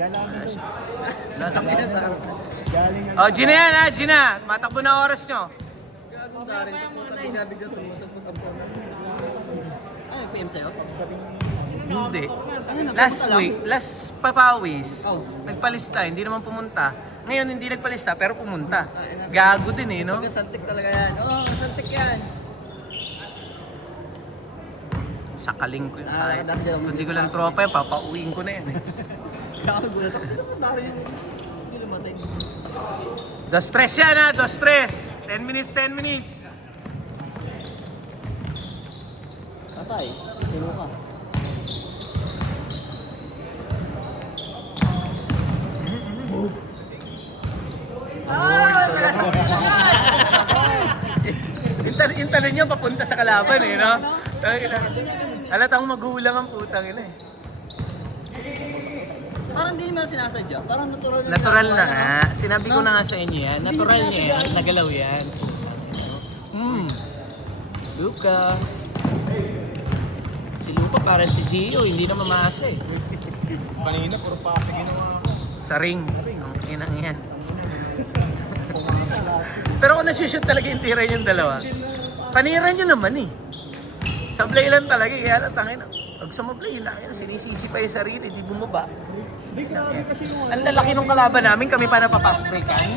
Wala siya. Lalaki na sa Galing Oh, Gina yan ha, Gina. Matakbo na oras nyo. gagawin na rin. Puta, binabig na sumusupot ang phone. Ano, PM sa'yo? Hindi. Last papawis. Oh. Nagpalista, hindi naman pumunta. Ngayon hindi nagpalista pero pumunta. Gago din eh, no? Santik talaga yan. Oo, santik yan. Sakaling ko yun. Ay, dati dyan ako kung di ko lang tropa yan, papauwiin ko na yan eh. Kakagulat ako. Sino ba yung namatay? Dos stress yan ha, dos stress. 10 minutes, 10 minutes. Patay. Sino ka? Intanong nyo papunta sa kalaban eh, no? Halatang magulang ang putang ina eh. Parang hindi naman sinasadya. Parang natural na. Natural na nga. Sinabi ko na nga sa inyo yan. Natural niya yan. Nagalaw yan. Luka. Si Luka parang si Gio. Hindi na mamasa eh. Kanina, puro pasa ginawa ko. Sa ring. Ang inang yan. Pero kung nasushoot talaga yung tira yung dalawa, paniran nyo naman eh. Sablay lang talaga. Kaya lang tangin. Pag sumablay, sinisisi pa yung sarili. Di bumaba. Ang lalaki nung kalaban namin, kami pa napapass breakan.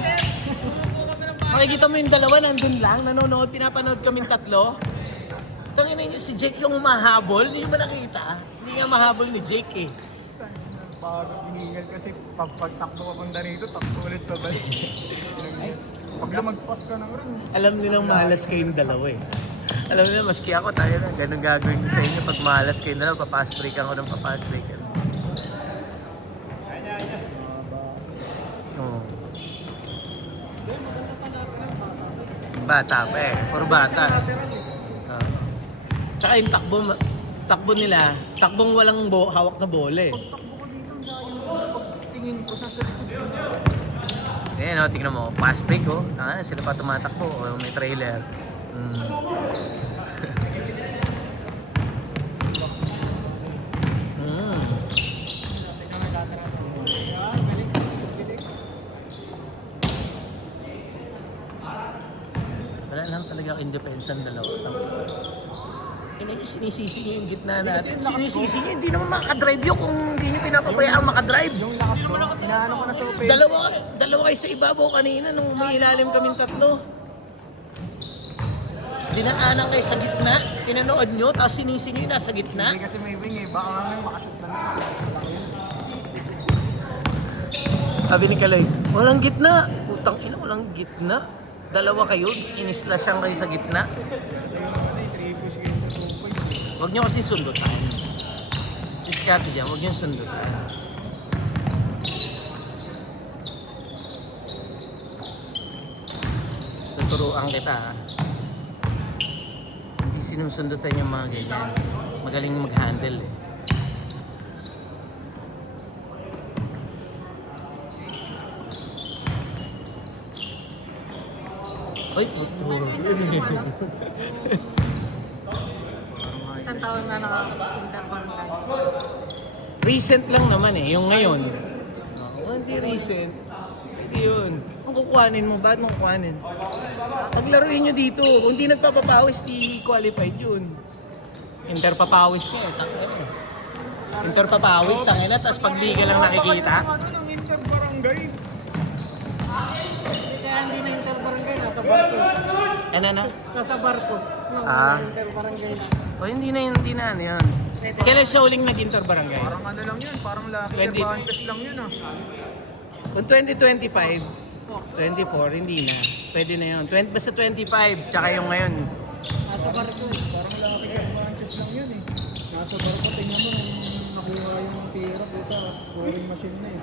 Makikita mo yung dalawa, nandun lang, nanonood, pinapanood kaming tatlo. Tangin na si Jake yung mahabol, hindi mo nakita. Hindi nga mahabol ni Jake eh. Parang hinihingal kasi pagtakbo ka punta rito, takbo ulit pa ba? Pag lumagpas ka ng ring. Alam nilang mahalas kayong dalawa eh. Alam nila, maski ako tayo na, ganun gagawin ko sa inyo. Pag mahalas kayong dalawa, papass breakan ko ng papass breakan. Oo. Bata pa eh. Puro bata. Tsaka yung takbo nila, takbong walang hawak na bola eh. Tingin ko sa likod. Ayan o, tingnan mo, pass break oh. Sila pa tumatakbo, oh, may trailer. Wala lang talaga in defense ang dalawa. Sinisisi nyo yung gitna natin. Sinisisi nyo, hindi naman makadrive yun kung hindi nyo pinapabayaan makadrive. Yung lakas ko, inaano ko na sa open. Dalawa kayo sa ibabaw kanina nung may ilalim kaming tatlo. Dinaanan kayo sa gitna, pinanood nyo, tapos sinisi nyo yung nasa gitna. Hindi kasi may wing eh, baka nga makashoot lang. Sabi ni Kaloy, walang gitna. Putang ina, walang gitna. Dalawa kayo, inislas lang kayo sa gitna. Huwag nyo kasi sundutan. Diskarte dyan, huwag nyo sundutan. Tuturuan kita ha. Hindi sinusundutan yung mga ganyan. Magaling mag-handle eh. Ay, puto. Isang taon na naka-interbarangay. Recent lang naman eh, yung ngayon. Hindi recent. Hindi yun. Kung kukuhanin mo, ba't mo kukuhanin? Paglaruin nyo dito, kung di nagpapapawis, di qualified yun. Interpapawis ka eh, tangin eh. Interpapawis, tangin na, tapos pag di ka lang nakikita. Ano ng interbarangay? Kaya hindi na interbarangay, nasa barko. Ano na? Nasa barko. Nung interbarangay na. O hindi na ano yun. Kailan siya uling nag-interbarangay? Parang ano lang yun, parang laki 20. Cervantes lang yun ah. Kung 2025, 24, hindi na. Pwede na yun. Basta 25, tsaka yung ngayon. Nasa barko. Parang laki Cervantes lang yun eh. Nasa barko, tingnan mo nung nakuha yung tira, puta, scoring machine na eh.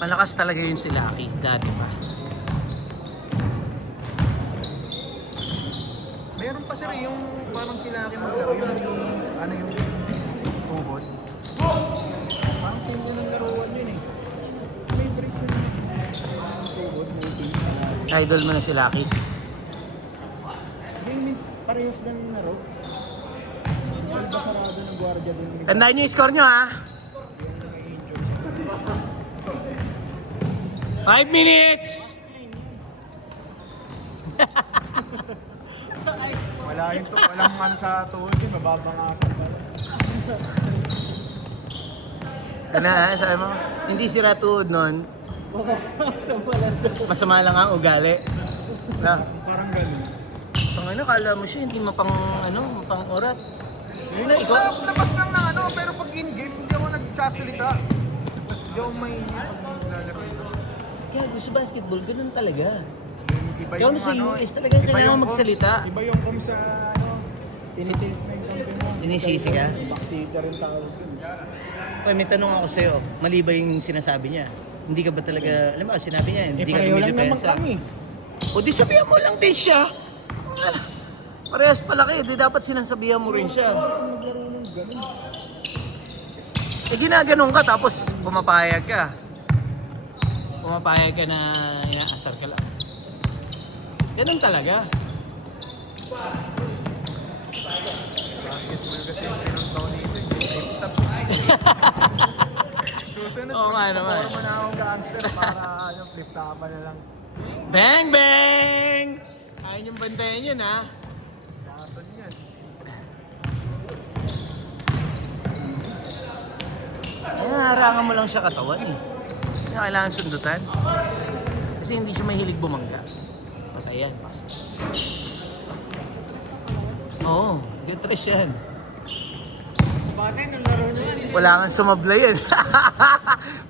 Malakas talaga yun si Lucky, dati pa. Meron pa sir yung parang sila akin maglaro, yung ano yung tuhod. Parang simple ng laruan yun eh. May brace yun eh. Tuhod, may team. Idol mo na si Lucky. Yung parehas lang yung laro. Yung sarado ng gwardiya din. Tandaan nyo yung score nyo ha. Yung injured. 5 minutes! Wala yun to. Walang man sa tuhod yun. Mababangasan pala. Ano sabi mo? Hindi sira tuhod nun. Masama lang ang ugali. Na, Parang ganun. ano, kala mo siya, hindi mapang, mapang orat. Yun na, ikaw. Sa labas lang ng ano, pero pag in-game, hindi ako nagsasalita. Hindi ako may paglalaro ito. Kaya gusto basketball, ganun talaga. Iba Ikaw sa US talagang iba kailangan yung magsalita. comms. Iba yung comms sa ano. Tinitit na yung company mo. Sinisisi ka? Backsita rin tawag yun. Oy, may tanong ako sa'yo. Mali ba yung sinasabi niya? Hindi ka ba talaga, alam mo, sinabi niya, hindi ka dumidepensa. O di sabihan mo lang din siya. Ah, parehas pala kayo, di dapat sinasabihan mo rin siya. Eh ginaganon ka tapos pumapayag ka. Pumapayag ka na inaasar ka lang. Ganun talaga. Basketball kasi yung pinuntaw dito. Flip-top. Susunod. Oo nga naman. Forma na akong gangster para ano, flip-topan na lang. Bang bang! Kaya niyong bantayan yun ha. Kason yan. Harangan mo lang siya katawan eh. Hindi na kailangan sundutan. Kasi hindi siya mahilig bumangga. Okay yan. Oo, good trash yan. Bagay, nalaro na yan. Wala kang sumabla yan.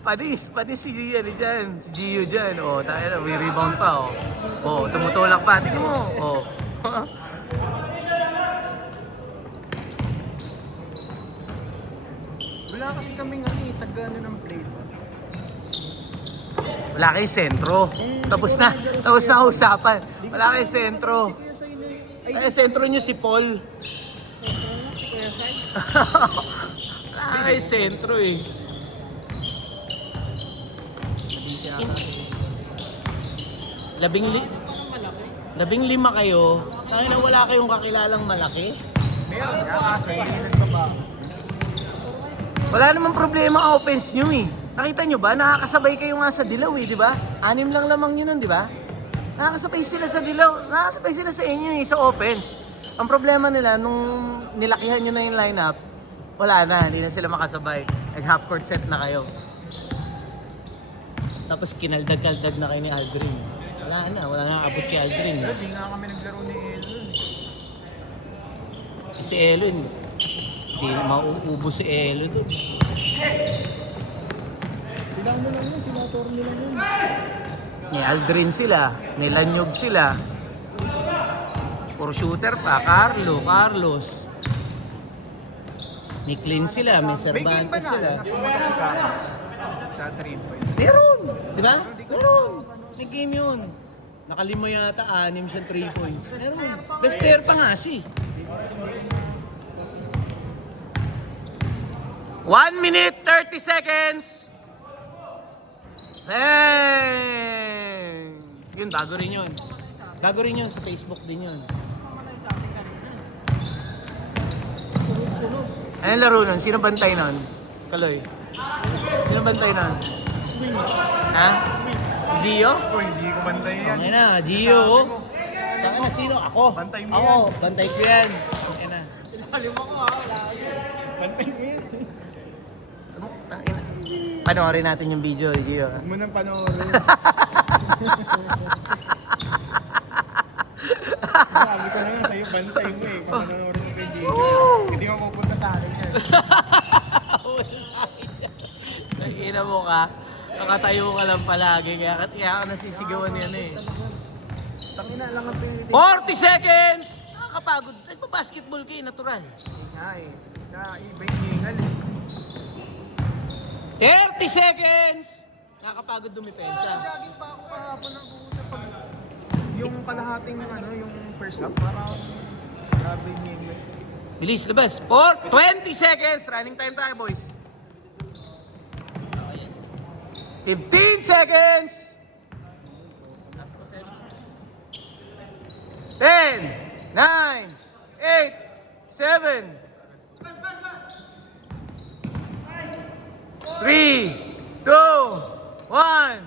panis si Gio dyan. Si Gio dyan. O, tayo na, may rebound pa o. O, tumutulak pa. Tingnan mo. O. Wala kasi kaming ano eh, taga-ano ng play ba? Wala kayo sentro. Tapos na usapan. Wala kayo sentro. Ay, sentro nyo si Paul. Wala kayo sentro eh. Labing lima kayo. Tangina, wala kayong kakilalang malaki. Meron nga kaso, hindi nagbabakas. Wala namang problema ang offense nyo eh. Nakita nyo ba? Nakakasabay kayo nga sa dilaw eh, di ba? 6 lang lamang yun nun, di ba? Nakakasabay sila sa dilaw. Nakakasabay sila sa inyo eh, sa offense. Ang problema nila, nung nilakihan nyo na yung lineup, wala na, hindi na sila makasabay. Nag-half court set na kayo. Tapos kinaldag-kaldag na kayo ni Aldrin. Wala na abot kay Aldrin. Pero di nga kami naglaro ni Elon. Si Elo, hindi na mauubos si Elo doon. Silang mo lang yun, sinator nila yun. Ni Aldrin sila, ni Lanyog sila. Puro shooter pa, Carlos. Ni Clint sila, may May game ba Cervantes na sila. napumatok si Carlos sa 3 points? Meron! Di ba? Meron! May game yun. Nakalima yata, 6 siya 3 points. Meron. Best player pa nga siya. 1 minute, 30 seconds! Hey! Yun, bago rin yun. Bago rin yun, sa Facebook din yun. Anong laro nun? Sino bantay nun? Kaloy. Sino bantay nun? Ha? Gio? Oh, hindi ko bantay yan. Ano na, Gio. Tanga na, sino? Ako. Bantay mo Ako, yan. bantay ko yan. Tanga na. Ilalim ako ha, wala kayo. Bantay mo yan. Tangina. Panoorin natin yung video, Gio. Huwag mo nang panoorin. Sabi ko na nga sa'yo, bantay mo eh. Kung panoorin mo kay Gio. Hindi mo pupunta sa akin yan. Tangina mo ka. Nakatayo ka lang palagi. Kaya ka nasisigawan yan eh. Tangina lang ang pinitin. 40 seconds! Nakakapagod. Nagpa-basketball kayo, natural. Nga eh. Iba yung hingal eh. 30 seconds! Nakakapagod dumipensa. Jogging pa ako kahapon ng pumunta pag yung kalahating ano, yung first half, parang grabe yung hingal. Bilis, labas. 20 seconds! Running time tayo, boys. 15 seconds! 10, 9, 8, 7, 3, 2, 1.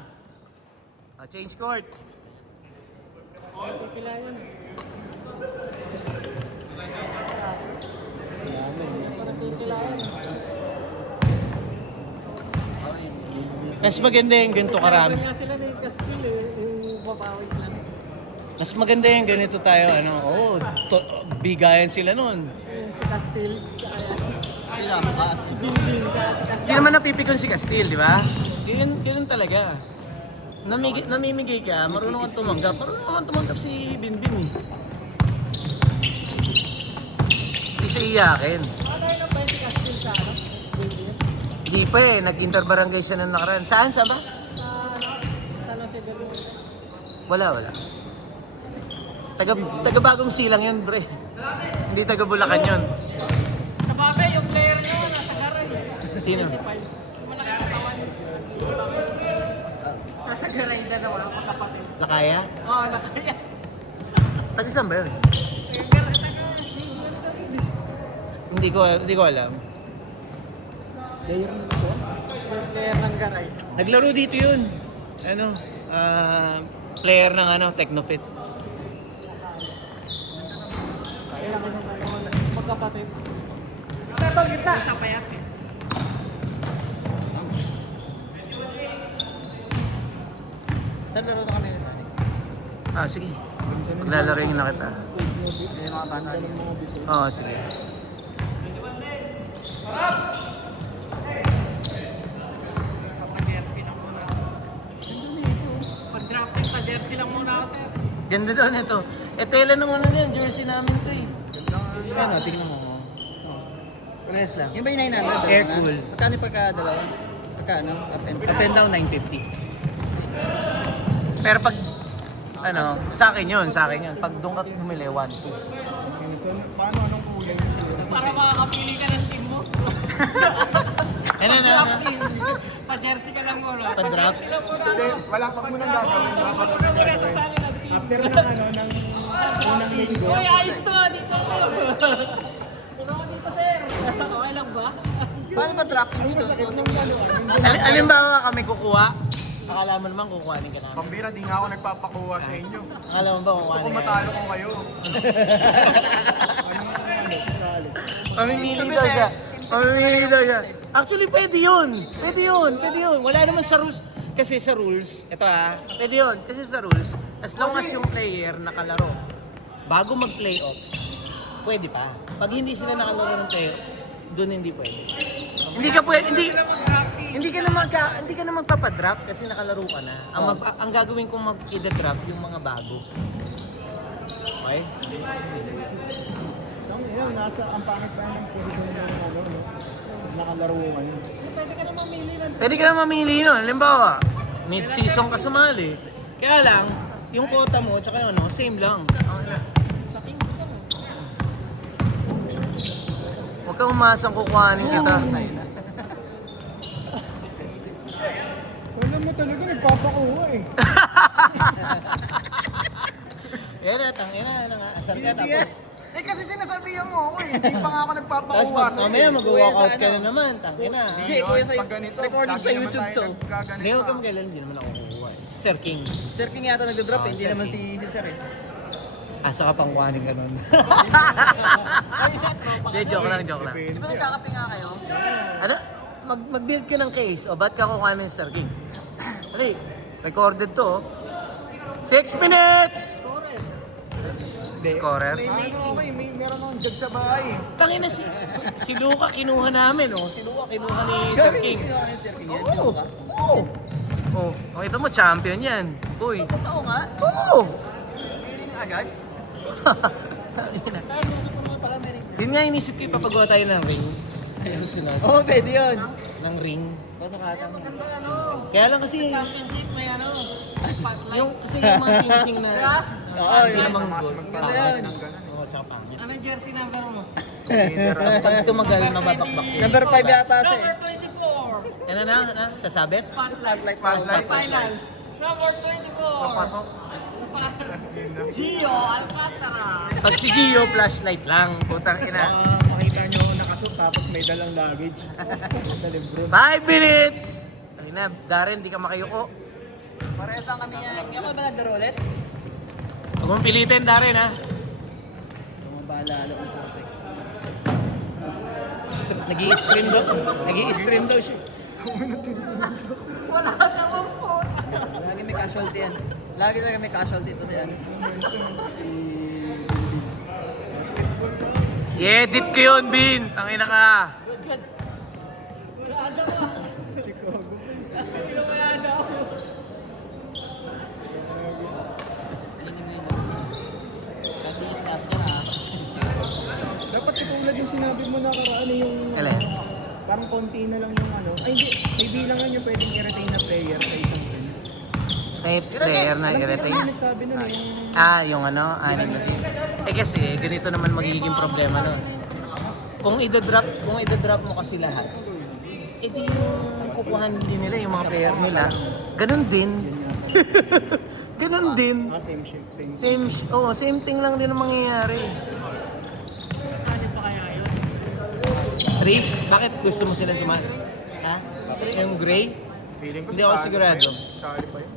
Change court. Pipilayan. Mas maganda yung ganito karami. Kaya sila na yung Castillo, yung papawis lang. Mas maganda yung ganito tayo, ano, bigayan sila nun. Yung si Castillo, Sila, si Bingbing, kaya si Castillo. Hindi naman napipikon si Castile, di ba? Ganyan talaga. Namimigay ka, marunong kang tumanggap. Marunong naman tumanggap si Binbin eh. Hindi siya iyakin. Patay na ba yung si Castillo sa ano? Bingbing? Hindi pa eh, nag-interbarangay siya na nakaraan. Saan ba? Sa Los Angeles. Wala. Taga Bagong Silang yun, bre. Hindi taga Bulacan yun. Sa bagay, yung player nyo, nasa garay. Sino? Malaki katawan. Nasa garay, dalawa ako kapatid. Lakaya? Oo, nakaya. Taga saan ba yun? Kaya garay, Hindi ko alam. yung player ng garay. Naglaro dito yun. Ano? Player ng Technofit. Kaya lang yung magkapatid. Ito, kita! Isa payat eh. Saan laro na kami? Sige. Maglalaring na kita. Oo, sige. Pa-jersey lang muna ako. Pag-drafting, pa-jersey lang muna ako, sir. Ganda daw nito. Tela naman yan. Jersey namin to eh. Ano, tingnan mo. Press lang. Yung ba yung 900? Air cool. Magkano yung pagka-dalawa? Pagkano? Up and Up and down, 950. Pero pag, sa akin yun. Pag doon ka bumili, 1, 2. Paano, anong kulay? Para makakapili ka ng team mo. Drafting. Pa-jersey ka lang muna. Pa-draft? Pa-jersey lang muna. Hindi, wala pa muna gagawin. Wala muna sa sali ng team. After ng unang linggo. Uy, ayos to! Dito mo! Dito ko dito, sir! Okay lang ba? Paano ba drafting dito? Alimbawa kami kukuha. Akala mo naman kukuhanin ka namin. Pambira, di nga ako nagpapakuha sa inyo. Akala mo ba Gusto ko kukuhanin ka matalo ko kayo. Mamimili daw siya. Actually, pwede yun. Wala naman sa rules. Kasi sa rules, pwede yun. Kasi sa rules, as long as yung player nakalaro, bago mag-playoffs, pwede pa. Pag hindi sila nakalaro ng playoff, doon hindi pwede. Hindi ka na magpapadraft kasi nakalaro ka na. Ang gagawin kong mag-ida-draft yung mga bago. Okay? Ang pangit na ng posisyon ng nakalaro ngayon. Pwede ka na mamili lang. Pwede ka na mamili nun. Halimbawa, mid-season ka sumali. Kaya lang, yung quota mo, tsaka yung same lang. Huwag kang umasang kukuhanin kita. Wala mo talaga, nagpapakuha eh. Yan na, asar ka tapos. Kasi sinasabihan mo ako eh. Hindi pa nga ako Tapos nagpapakuha sa'yo. mamaya mag-walkout ka na naman. Tangina. Hindi, kuya sa'yo. Recorded sa YouTube to. Hindi, huwag kang magkailan. Hindi naman ako kukuha. Si Sir King. Sir King yata nag-drop eh. Hindi Sir naman King. si Sir eh. Asa ka pang kuhanin ka nun. Hindi, joke lang. Di ba nagkakape nga kayo? Ano? Mag-build ka ng case. O, ba't ka kukuhanin si Sir King? Okay, recorded to. 6 minutes! Scorer? Okay, meron akong dyan sa bahay. Tangina si Luka kinuha namin, oh. Si Luka kinuha ni Sir King. Kinuha ni Sir King yan. Oo. Sino ka? Oh, makita mo, champion yan. Boy. Totoo nga. Oo. Meaning agad. Tangina. Saan mo ito mga pala meaning? Yun nga inisip ko ipapagawa tayo ng ring. Sa susunod. Oo, pwede yun. Ng ring. Basta kata mo. Kaya lang kasi, Championship, may spotlight. yung mga singsing na Oo, hindi yun. namang good. Ganda yan. Oo, tsaka pangit. Anong jersey number mo? Pag tumagal, mababakbak yun. Number 5 yata siya Number eh. 24. Ano na? Sasabi? Spotlight. Spotlight. Finals. Number 24. Papasok. Gio Alcantara. Pag si Gio, flashlight lang. Putang ina. Makita nyo nakasuot tapos may dalang luggage. Sa Lebron. 5 minutes! Ay na, Darren, di ka makayuko. Parehas lang kami yan. Hindi ako ba naglaro ulit? Huwag mong pilitin, Darren, ha? Mabalalo ang topic. Nag-i-stream daw. Nag-i-stream daw siya. Lagi may casualty yan. Lagi talaga may casualty ito si ano. I-edit ko yun, Bin. Tangina ka. Dapat katulad yung sinabi mo nakaraan yung Alin? parang konti na lang yung ano. Ay hindi, may bilangan yung pwedeng i-retain na player sa isang game. May player na i-retain. Ang nagsabi nun yung Yung ano, kasi ganito naman magiging problema nun. Kung i-drop mo kasi lahat, edi yung kukuhan din nila yung mga player nila. Ganun din. Ganun din. same shape, same. Same thing lang din ang mangyayari. Race, bakit gusto mo sila sumali? Ha? Yung gray? Feeling ko Hindi ako sigurado. Sali pa yun.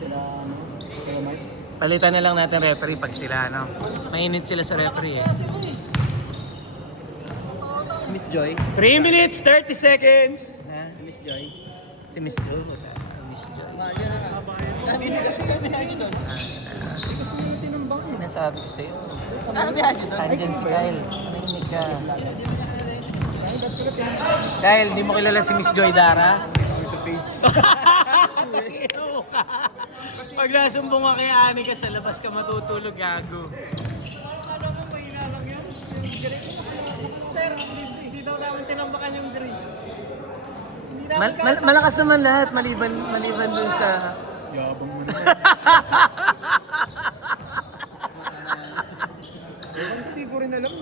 Sila ano? Sila Mike? Palitan na lang natin referee pag sila, ano. Mainit sila sa referee eh. Miss Joy. 3 minutes, 30 seconds! Ha? Miss Joy. Si Miss Joy. Miss Joy. Yan na nga. Nabili ka siya. Binagi doon. Sinasabi ko sa'yo. Ano binagi doon? Andyan si Kyle. Narinig ka. Kyle, hindi mo kilala si Miss Joy Dara? Sa page. Pag nasumbong ka kay Anika sa labas ka matutulog, gago. Sir, hindi daw namin tinambakan yung green. Malakas naman lahat maliban dun sa... Yabang mo naman. Hindi ko rin alam.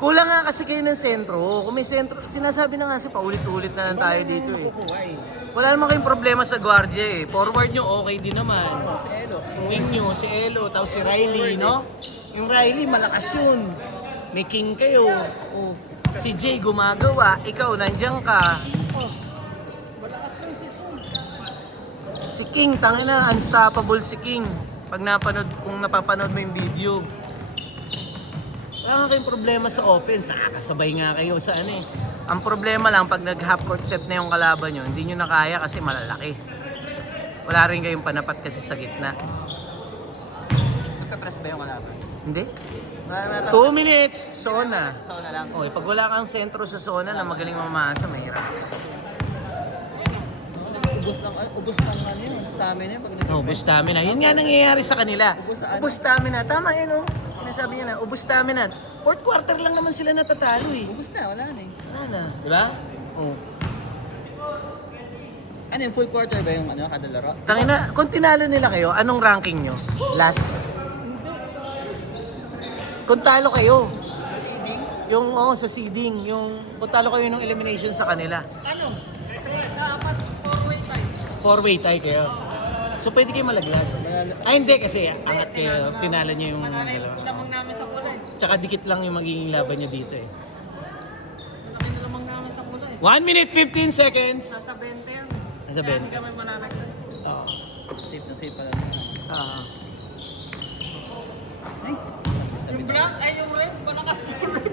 Kulang nga kasi kayo ng sentro. Kung may sentro, sinasabi na nga si paulit-ulit na lang tayo dito eh. Wala naman kayong problema sa guardia eh. Forward nyo, okay din naman. Si Elo. Yung wing nyo, si Elo, tapos si Riley, no? Yung Riley, malakas yun. May king kayo. Oh. Si Jay gumagawa, ikaw nandiyan ka. Si King, tangina, unstoppable si King. Pag kung napapanood mo yung video. Wala nga kayong problema sa offense, nakakasabay nga kayo sa ano eh. Ang problema lang, pag nag-half court set na yung kalaban nyo, hindi nyo na kaya kasi malalaki. Wala rin kayong panapat kasi sa gitna. Nagka-press ba yung kalaban? Hindi? Wala na 2 minutes, zona. So na lang. Okay, pag wala kang sentro sa zona na magaling mamasa, mahirap. Ubus ng ano yun, stamina yun. Ubus stamina. Yun nga nangyayari sa kanila. Ubus Ubus stamina. Tama yun, oh. Sinasabi niya na, ubus stamina. Fourth quarter lang naman sila natatalo eh. Ubus na, wala na eh. Wala na. Diba? Oh. Ano yung full quarter ba yung ano, kada laro? Tangina, kung tinalo nila kayo, anong ranking nyo? Last? Kung talo kayo, Seeding? yung sa seeding, yung kung talo kayo ng elimination sa kanila. Ano? Dapat 4-way tayo. 4-way tie kayo. So pwede kayo malaglag. Ay hindi kasi angat kayo, tinalo nyo yung Mananay dalawa. lamang namin sa kulay. Tsaka dikit lang yung magiging laban nyo dito eh. Malaki na lamang namin sa kulay. 1 minute 15 seconds. Nasa 20 yan. Nasa Kaya 20. hindi kami mananagdag. Oo. Safe na safe pala. Oo. Nice. Yung black, ay yung red, malakas yung red.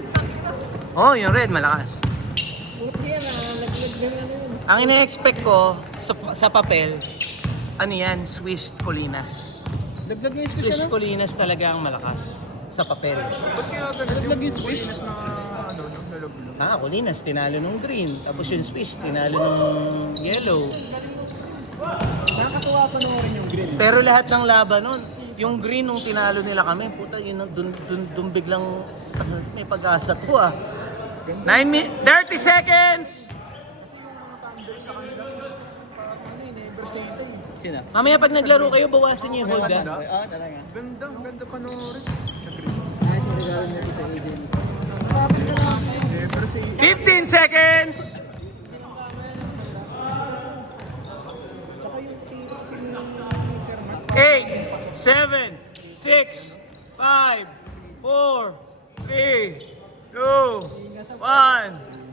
Oh, yung red malakas. Buti yan, naglag na yun. Ang ina-expect ko sa papel, ano yan, Swiss Colinas. Dagdag yung Swiss special. Colinas talaga ang malakas sa papel. Ba't kaya Dagdag yung Swiss. Colinas na ano, nalaglo? Colinas, tinalo nung green. Tapos yung Swiss, tinalo nung yellow. Nakakatuwa pa rin yung grill. Pero lahat ng laban nun, yung green nung tinalo nila kami, puta, yun, dun biglang, may pag-asa to ah. 30 seconds! Sino? Mamaya pag naglaro kayo, bawasan niyo yung hold ah. Oo, talaga. Ganda panoorin. Sa grill. Kahit nagagawa niya dito agent. Never say 15 seconds! Tsaka yung team ni Sir Matt. 8, 7, 6, 5, 4, 3, 2, 1.